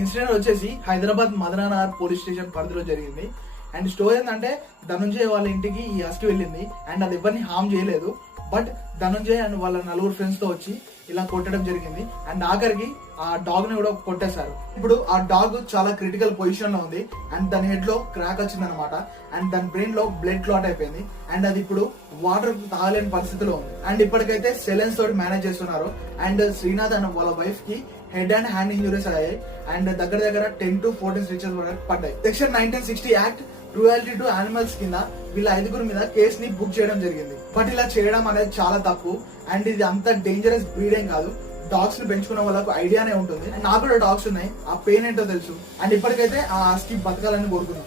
Incident వచ్చేసి Hyderabad మదననగర్ police station పరిధిలో జరిగింది. అండ్ స్టోరీ ఏంటంటే ధనుంజయ్ వాళ్ళ ఇంటికి ఈ హస్కీ వెళ్ళింది అండ్ అది ఎవరిని హామ్ చేయలేదు. బట్ ధనుంజయ్ అండ్ వాళ్ళ నలుగురు ఫ్రెండ్స్ తో వచ్చి ఇలా కొట్టడం జరిగింది అండ్ ఆఖరికి ఆ డాగ్ ని కూడా కొట్టేశారు. ఇప్పుడు ఆ డాగ్ చాలా క్రిటికల్ పొజిషన్ లో ఉంది అండ్ దాని హెడ్ లో క్రాక్ వచ్చింది అనమాట అండ్ దాని బ్రెయిన్ లో బ్లడ్ క్లాట్ అయిపోయింది అండ్ అది ఇప్పుడు వాటర్ తాగలేని పరిస్థితిలో ఉంది. అండ్ ఇప్పటికైతే సెలెన్స్ తోటి మేనేజ్ చేస్తున్నారు. అండ్ శ్రీనాథ్ అండ్ వాళ్ళ వైఫ్ కి హెడ్ అండ్ హ్యాండ్ ఇంజురీస్ అయ్యాయి అండ్ దగ్గర 10 to 14 స్టిచెస్ వరకు పడ్డాయి. Section 1960 act cruelty to animals కింద వీళ్ళ 5 మీద కేసుని బుక్ చేయడం జరిగింది. బట్ ఇలా చేయడం అనేది చాలా తప్పు అండ్ ఇది అంత డేంజరస్ బ్రీడ్ ఏం కాదు. డాగ్స్ ని పెంచుకున్న వాళ్ళకు ఐడియానే ఉంటుంది. నాకు కూడా డాగ్స్ ఉన్నాయి, ఆ పెయిన్ ఏంటో తెలుసు. అండ్ ఇప్పటికైతే ఆ హస్కీ బతకాలని కోరుకున్నాం.